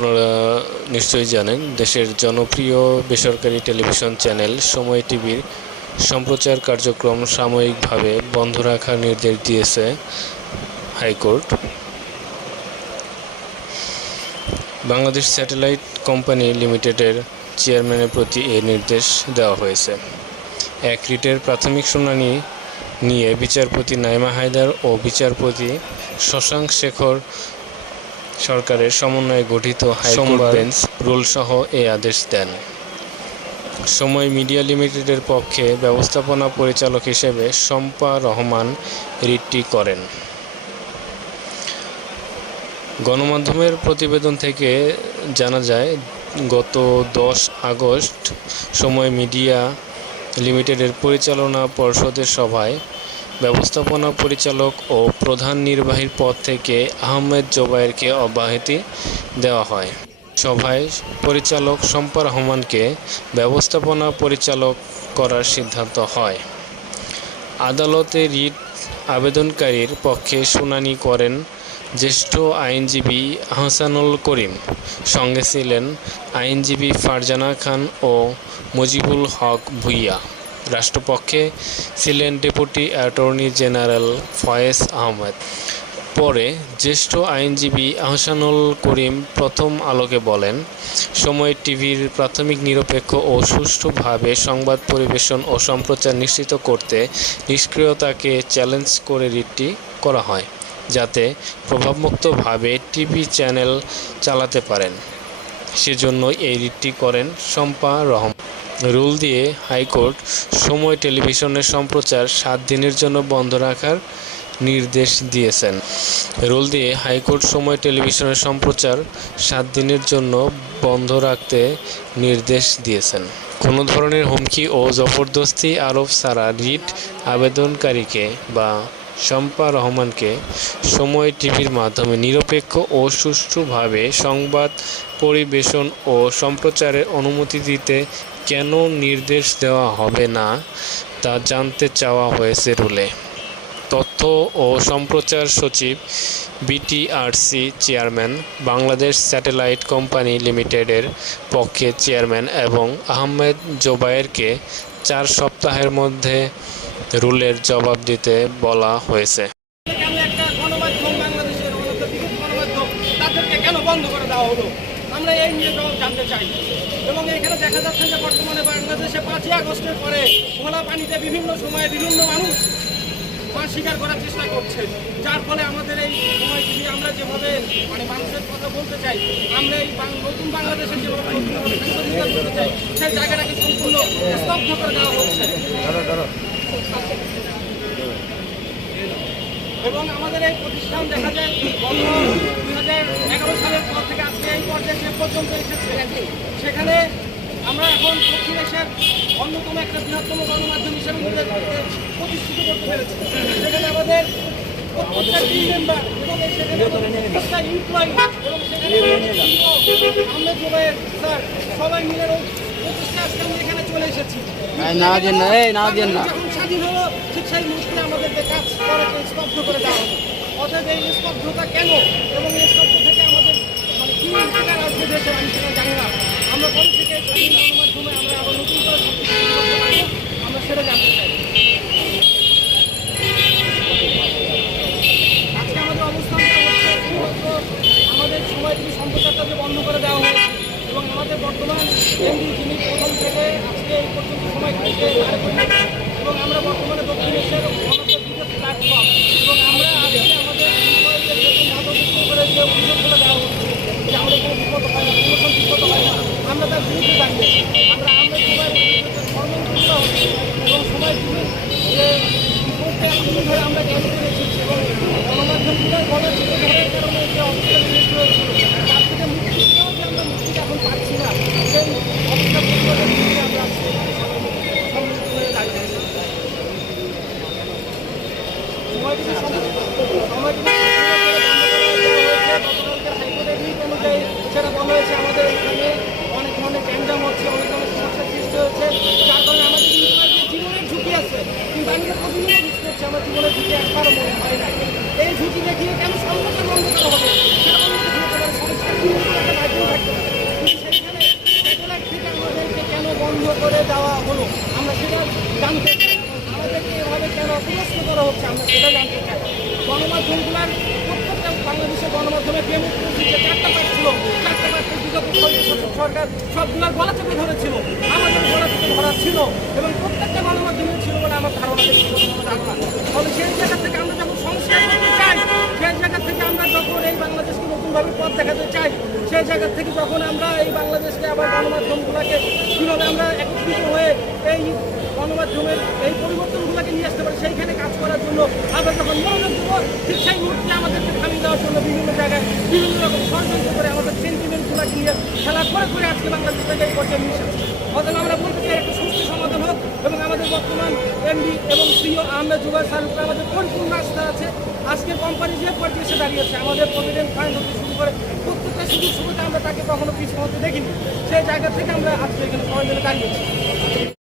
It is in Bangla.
আপনারা নিশ্চয়ই জানেন, দেশের জনপ্রিয় বেসরকারি টেলিভিশন চ্যানেল সময় টিভির সম্প্রচার কার্যক্রম সাময়িকভাবে বন্ধ রাখার নির্দেশ দিয়েছে হাইকোর্ট। বাংলাদেশ স্যাটেলাইট কোম্পানি লিমিটেডের চেয়ারম্যানের প্রতি এ নির্দেশ দেওয়া হয়েছে। এক রিটের প্রাথমিক শুনানি নিয়ে বিচারপতি নাইমা হায়দার ও বিচারপতি শশাঙ্ক শেখর সরকারের সমন্বয়ে গঠিত হাইকোর্ট বেঞ্চ রুলসহ এই আদেশ দেন। সময় মিডিয়া লিমিটেডের পক্ষে ব্যবস্থাপনা পরিচালক হিসেবে শম্পা রহমান রিটটি করেন। গণমাধ্যমের প্রতিবেদন থেকে জানা যায় গত দশ আগস্ট সময় মিডিয়া লিমিটেডের পরিচালনা পর্ষদের সভায় ব্যবস্থাপনা পরিচালক ও প্রধান নির্বাহীর পদ থেকে আহমেদ জোবায়েরকে অব্যাহতি দেওয়া হয়। সভায় পরিচালক শম্পা রহমানকে ব্যবস্থাপনা পরিচালক করার সিদ্ধান্ত হয়। আদালতে রিট আবেদনকারীর পক্ষে শুনানি করেন জ্যেষ্ঠ আইনজীবী আহসানুল করিম। সঙ্গে ছিলেন আইনজীবী ফারজানা খান ও মুজিবুল হক ভুইয়া। রাষ্ট্রপক্ষে ছিলেন deputy attorney general Foyez Ahmed. পরে জ্যেষ্ঠ আইনজীবী আহসানুল করিম প্রথম আলোকে বলেন, সময় টিভির প্রাথমিক নিরপেক্ষ ও সুষ্ঠুভাবে সংবাদ পরিবেশন ও সম্প্রচার নিশ্চিত করতে নিষ্ক্রিয়তাকে চ্যালেঞ্জ করে রিটটি করা হয়, যাতে প্রভাবমুক্তভাবে টিভি চ্যানেল চালাতে পারেন। সেজন্য এই রিটটি করেন শম্পা রহমান। রুল দিয়ে হাইকোর্ট সময় টেলিভিশনের সম্প্রচার সাত দিনের জন্য বন্ধ রাখার নির্দেশ দিয়েছেন। রুল দিয়ে হাইকোর্ট সময় টেলিভিশনের সম্প্রচার সাত দিনের জন্য বন্ধ রাখতে নির্দেশ দিয়েছেন। কোনো ধরনের হুমকি ও জবরদস্তি আরোপ ছাড়া রিট আবেদনকারীকে বা শম্পা রহমানকে সময় টিভির মাধ্যমে নিরপেক্ষ ও সুষ্ঠুভাবে সংবাদ পরিবেশন ও সম্প্রচারের অনুমতি দিতে কেন নির্দেশ দেওয়া হবে না, তা জানতে চাওয়া হয়েছে রুলে। তথ্য ও সম্প্রচার সচিব BTRC chairman, Bangladesh satellite company লিমিটেডের পক্ষে চেয়ারম্যান এবং আহমেদ জোবায়েরকে চার সপ্তাহের মধ্যে রুলের জবাব দিতে বলা হয়েছে। কেন বন্ধ করে দেওয়া হলো? আমরা এই নিয়ে জানতে চাই। এবং এখানে দেখা যাচ্ছে যে বর্তমানে বাংলাদেশে পাঁচই আগস্টের পরে খোলা পানিতে বিভিন্ন সময়ে বিভিন্ন মানুষ মাছ শিকার করার চেষ্টা করছে। যার ফলে আমাদের এই সময় যদি আমরা যেভাবে মানে মানুষের কথা বলতে চাই আমরা এই নতুন বাংলাদেশের যেভাবে সাংবাদিকতা করতে চাই সেই জায়গাটাকে সম্পূর্ণ স্তব্ধ করে দেওয়া হচ্ছে। এবং আমাদের এই প্রতিষ্ঠান দেখা যায় গত দুই হাজার এগারো সালের পর থেকে আজকে এই পর্যায়ে যে পর্যন্ত এসেছে সেখানে আমরা এখন দক্ষিণ এশিয়ার অন্যতম একটা বৃহত্তম গণমাধ্যম হিসেবে প্রতিষ্ঠিত করতে পেরেছি। সেখানে আমাদের প্রত্যেকটা টিম মেম্বার এবং সেখানে প্রত্যেকটা এমপ্লয়ি এবং সেখানে আহমেদ জুবাইর স্যার সবাই মিলে প্রতিষ্ঠা আজকে আমরা এখানে চলে এসেছি। না দিন না এই না দিন না। যখন স্বাধীন হলো ঠিক সেই মুহূর্তে আমাদেরকে কাজ করাকে স্তব্ধ করে দেওয়া হলো। অতএব এই স্তব্ধতা কেন এবং এই স্তব্ধ থেকে আমাদের কি টাকার সেটা জানি না আমরা কোন থেকে আমরা আবার নতুন করে আমরা সেটা জানতে চাই আজকে আমাদের অবস্থানটা হচ্ছে আমাদের সময় টিভি সম্প্রচারটা বন্ধ করে দেওয়া হয়েছে এবং আমাদের বর্তমান প্রথম থেকে আজকে এই পর্যন্ত সময় এবং আমরা বর্তমানে দক্ষিণ এশিয়ার অন্যতম বিশেষ প্ল্যাটফর্ম এবং আমরা আজকে আমাদের বিষয়কে যেরকম মতবিষ্ট করে যে অভিযোগগুলো দেওয়া হচ্ছে যে আমাদের কোনো বিপদ হয় না কোনো বিপদ হয় না আমরা তার বিরুদ্ধে দাঁড়িয়ে আমরা আমরা সবাই সর্বঙ্গীরা হচ্ছে এবং সময় টিভির যে রিপোর্টটা আমরা জারি করে এসেছি এবং গণমাধ্যমগুলোর চিন্তাধারার কারণে যে অবস্থা সৃষ্টি হয়েছিল তার আমরা মুক্তিটা এখন পাচ্ছি না, সেই অবস্থা আমরা আজকে সম্মিলিত হয়ে দাঁড়িয়ে বলা হয়েছে, আমাদের এখানে অনেক ধরনের গ্যাঞ্জাম হচ্ছে, অনেক ধরনের হচ্ছে, যার কারণে আমাদের জীবনের ঝুঁকি আছে। কিন্তু আমি আমার জীবনে ঝুঁকি একবারও মনে হয় না। এই ঝুঁকি দেখিয়ে কেন সংকটে বন্ধ করা হবে? সেটা বন্ধ কেন বন্ধ করে দেওয়া হলো? আমরা সেটা জানতে চাই। আমাদেরকে এভাবে কেন অপগ্রস্ত করা হচ্ছে? আমরা সেটা জানতে চাই। গণমাধ্যমগুলার প্রত্যেকটা বাংলাদেশের গণমাধ্যমে ডেমো যে চারটা পার্ট ছিল, চারটা পার্টের বিজ্ঞাপন শাসক সরকার সবগুলার গলা চেপে ধরেছিল। আমাদের গলা চেপে ধরা ছিল এবং প্রত্যেকটা গণমাধ্যমে ছিল বলে আমার ধারণা। ছিল ফলে সেই জায়গা থেকে আমরা যখন সংস্কার করতে চাই সেই জায়গা থেকে আমরা যখন এই বাংলাদেশকে নতুনভাবে পথ দেখাতে চাই, সেই জায়গা থেকে যখন আমরা এই বাংলাদেশকে আবার গণমাধ্যমগুলোকে কীভাবে আমরা একত্রিত হয়ে এই গণমাধ্যমের এই পরিবর্তনগুলোকে নিয়ে আসতে পারি, সেইখানে কাজ করার জন্য আমরা যখন মনোযোগ দেবো, ঠিক সেই মুহূর্তে আমাদেরকে থামিয়ে দেওয়ার জন্য বিভিন্ন জায়গায় বিভিন্ন রকম ষড়যন্ত্র করে আমাদের সেন্টিমেন্টগুলোকে নিয়ে খেলা করে করে আজকে বাংলাদেশ থেকে এই পর্যায়ে নিয়ে এসেছে অতএব আমরা বলতে চাই একটা সুস্থ সমাধান হোক এবং আমাদের বর্তমান এমডি এবং জুবাই সালুকে আমাদের পরিপূর্ণ আস্থা আছে? আজকে কোম্পানি যে পর্যায়ে এসে দাঁড়িয়েছে, আমাদের প্রভিডেন্ট ফান্ড হতে শুরু করে প্রত্যেকটা সুযোগ সুবিধা আমরা তাকে কখনো পিছু হতে দেখিনি। সেই জায়গা থেকে আমরা আজকে এখানে দাঁড়িয়েছি।